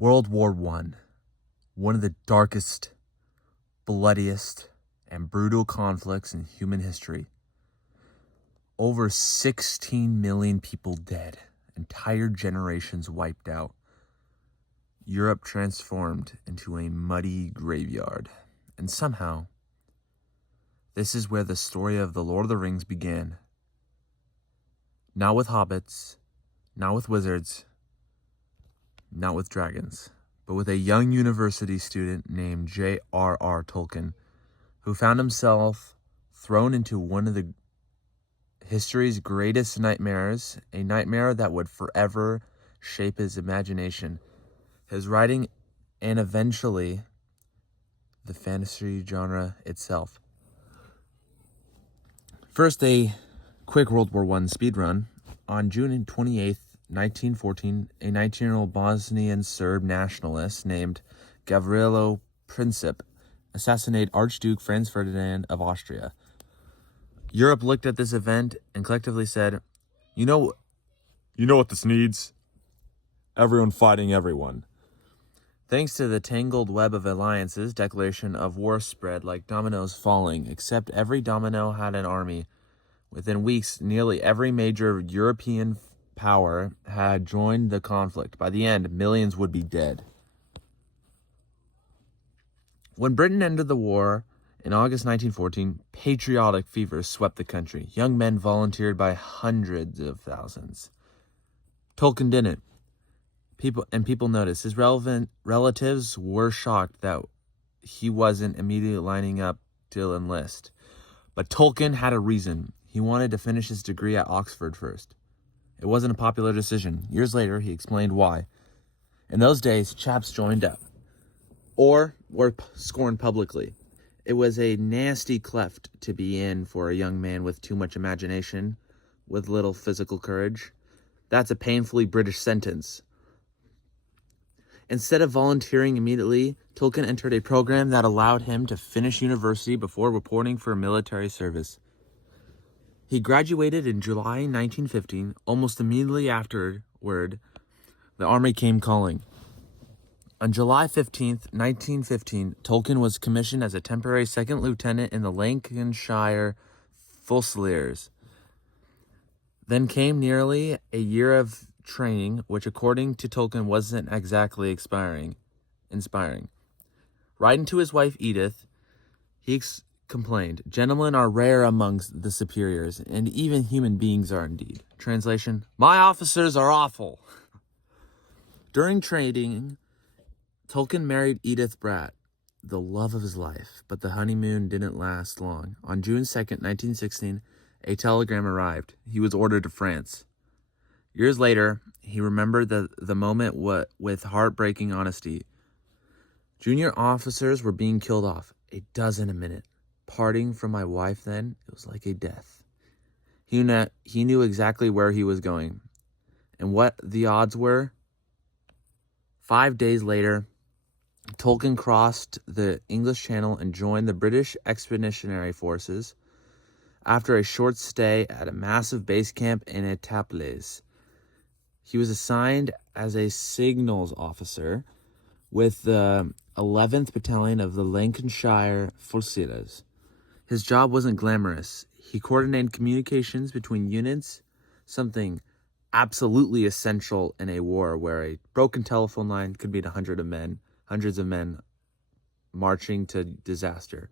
World War I, one of the darkest, bloodiest, and brutal conflicts in human history. Over 16 million people dead, entire generations wiped out. Europe transformed into a muddy graveyard. And somehow, this is where the story of the Lord of the Rings began. Not with hobbits, not with wizards, not with dragons, but with a young university student named J.R.R. Tolkien, who found himself thrown into one of the history's greatest nightmares, a nightmare that would forever shape his imagination, his writing, and eventually the fantasy genre itself. First, a quick World War I speedrun. On June 28th, 1914, a 19-year-old Bosnian Serb nationalist named Gavrilo Princip assassinated Archduke Franz Ferdinand of Austria. Europe looked at this event and collectively said, You know what this needs? Everyone fighting everyone. Thanks to the tangled web of alliances, declaration of war spread like dominoes falling, except every domino had an army. Within weeks, nearly every major European power had joined the conflict. By the end, millions would be dead. When Britain entered the war in August 1914, patriotic fever swept the country. Young men volunteered by hundreds of thousands. Tolkien didn't. People noticed. His relatives were shocked that he wasn't immediately lining up to enlist. But Tolkien had a reason. He wanted to finish his degree at Oxford first. It wasn't a popular decision. Years later, he explained why. In those days, chaps joined up, or were scorned publicly. It was a nasty cleft to be in for a young man with too much imagination, with little physical courage. That's a painfully British sentence. Instead of volunteering immediately, Tolkien entered a program that allowed him to finish university before reporting for military service. He graduated in July 1915. Almost immediately afterward, the army came calling. On July 15th, 1915, Tolkien was commissioned as a temporary second lieutenant in the Lancashire Fusiliers. Then came nearly a year of training, which according to Tolkien wasn't exactly inspiring. Writing to his wife Edith, he complained, "Gentlemen are rare amongst the superiors, and even human beings are indeed." Translation, "My officers are awful." During training, Tolkien married Edith Bratt, the love of his life, but the honeymoon didn't last long. On June 2nd, 1916, a telegram arrived. He was ordered to France. Years later, he remembered the moment with heartbreaking honesty. Junior officers were being killed off, a dozen a minute. Parting from my wife then, it was like a death. He knew exactly where he was going and what the odds were. 5 days later, Tolkien crossed the English Channel and joined the British Expeditionary Forces. After a short stay at a massive base camp in Etaples, he was assigned as a signals officer with the 11th Battalion of the Lancashire Fusiliers. His job wasn't glamorous. He coordinated communications between units, something absolutely essential in a war where a broken telephone line could mean hundreds of men marching to disaster.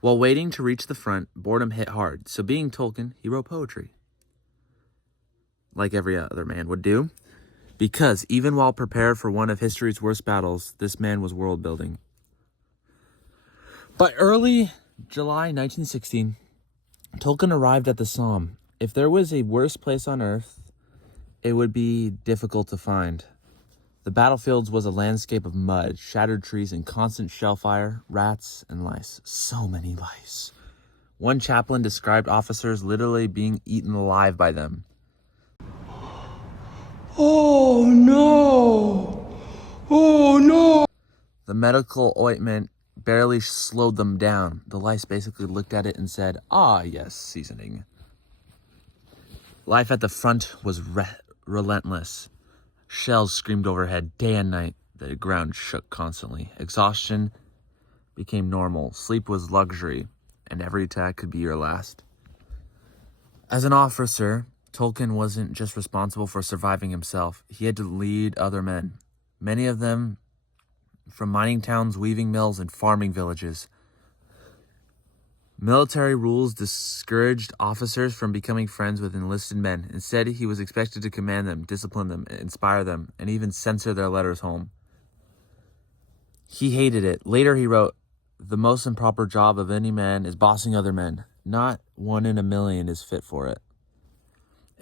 While waiting to reach the front, boredom hit hard. So being Tolkien, he wrote poetry, like every other man would do, because even while prepared for one of history's worst battles, this man was world building. By early July 1916, Tolkien arrived at the Somme. If there was a worse place on earth, it would be difficult to find. The battlefields was a landscape of mud, shattered trees, and constant shell fire, rats, and lice. So many lice. One chaplain described officers literally being eaten alive by them. Oh no! Oh no! The medical ointment barely slowed them down. The lice basically looked at it and said, "Ah, yes, seasoning." Life at the front was relentless. Shells screamed overhead day and night. The ground shook constantly. Exhaustion became normal. Sleep was luxury, and every attack could be your last. As an officer, Tolkien wasn't just responsible for surviving himself. He had to lead other men, many of them from mining towns, weaving mills, and farming villages. Military rules discouraged officers from becoming friends with enlisted men. Instead, he was expected to command them, discipline them, inspire them, and even censor their letters home. He hated it. Later, he wrote, "The most improper job of any man is bossing other men. Not 1 in a million is fit for it."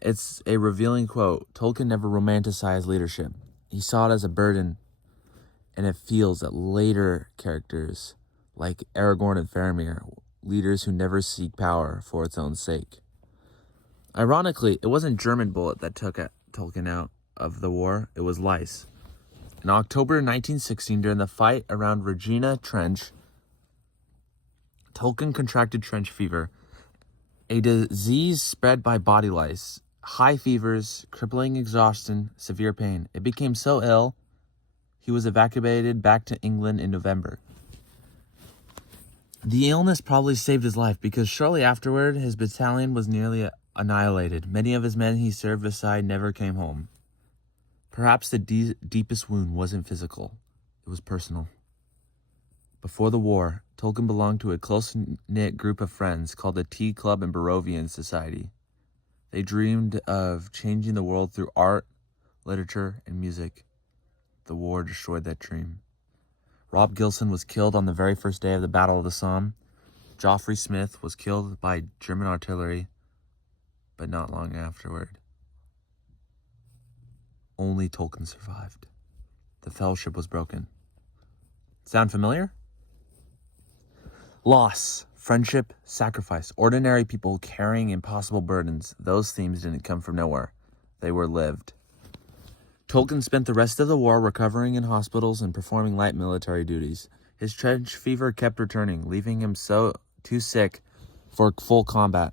It's a revealing quote. Tolkien never romanticized leadership. He saw it as a burden, and it feels that later characters, like Aragorn and Faramir, leaders who never seek power for its own sake. Ironically, it wasn't German bullet that took Tolkien out of the war, it was lice. In October 1916, during the fight around Regina Trench, Tolkien contracted trench fever, a disease spread by body lice, high fevers, crippling exhaustion, severe pain. It became so ill, he was evacuated back to England in November. The illness probably saved his life because shortly afterward, his battalion was nearly annihilated. Many of his men he served beside never came home. Perhaps the deepest wound wasn't physical, it was personal. Before the war, Tolkien belonged to a close-knit group of friends called the Tea Club and Barovian Society. They dreamed of changing the world through art, literature, and music. The war destroyed that dream. Rob Gilson was killed on the very first day of the Battle of the Somme. Joffrey Smith was killed by German artillery, but not long afterward. Only Tolkien survived. The fellowship was broken. Sound familiar? Loss, friendship, sacrifice, ordinary people carrying impossible burdens. Those themes didn't come from nowhere. They were lived. Tolkien spent the rest of the war recovering in hospitals and performing light military duties. His trench fever kept returning, leaving him too sick for full combat.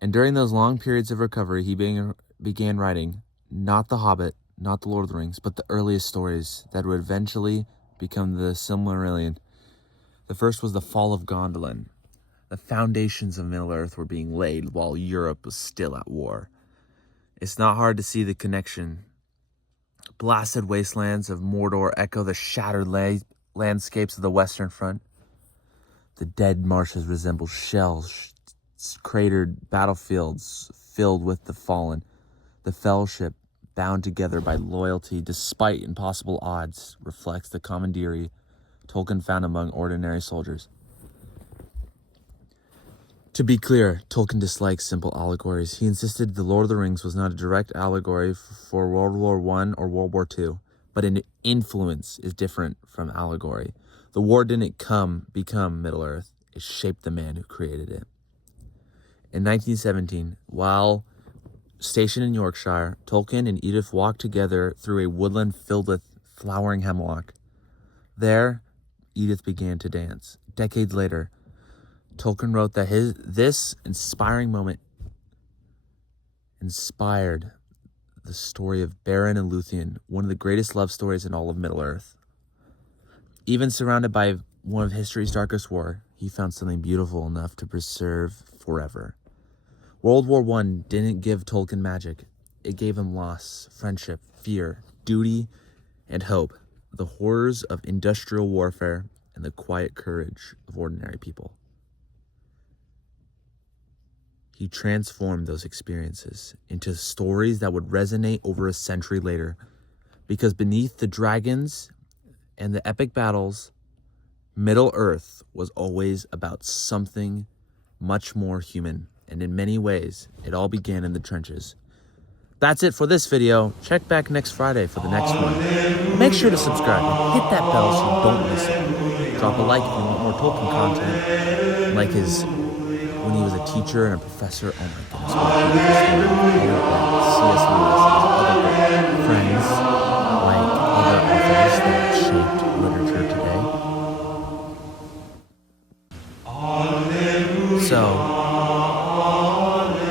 And during those long periods of recovery, he began writing, not The Hobbit, not The Lord of the Rings, but the earliest stories that would eventually become the Silmarillion. The first was the fall of Gondolin. The foundations of Middle-earth were being laid while Europe was still at war. It's not hard to see the connection. Blasted wastelands of Mordor echo the shattered landscapes of the Western Front. The dead marshes resemble shells, cratered battlefields filled with the fallen. The fellowship, bound together by loyalty despite impossible odds, reflects the camaraderie Tolkien found among ordinary soldiers. To be clear, Tolkien dislikes simple allegories. He insisted The Lord of the Rings was not a direct allegory for World War I or World War II, but an influence is different from allegory. The war didn't become Middle-earth. It shaped the man who created it. In 1917, while stationed in Yorkshire, Tolkien and Edith walked together through a woodland filled with flowering hemlock. There, Edith began to dance. Decades later, Tolkien wrote that this inspiring moment inspired the story of Beren and Luthien, one of the greatest love stories in all of Middle-earth. Even surrounded by one of history's darkest war, he found something beautiful enough to preserve forever. World War I didn't give Tolkien magic. It gave him loss, friendship, fear, duty, and hope. The horrors of industrial warfare and the quiet courage of ordinary people. He transformed those experiences into stories that would resonate over a century later. Because beneath the dragons and the epic battles, Middle-earth was always about something much more human. And in many ways, it all began in the trenches. That's it for this video. Check back next Friday for the next one. Make sure to subscribe and hit that bell so you don't miss it. Drop a like if you want more Tolkien content, like his when he was a teacher and a professor. Oh my goodness, what a beautiful story. C.S. Lewis and his other friends, like other authors that shaped literature today. So,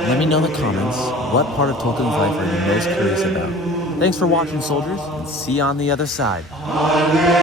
let me know in the comments, what part of Tolkien's life are you most curious about? Thanks for watching, soldiers, and see you on the other side.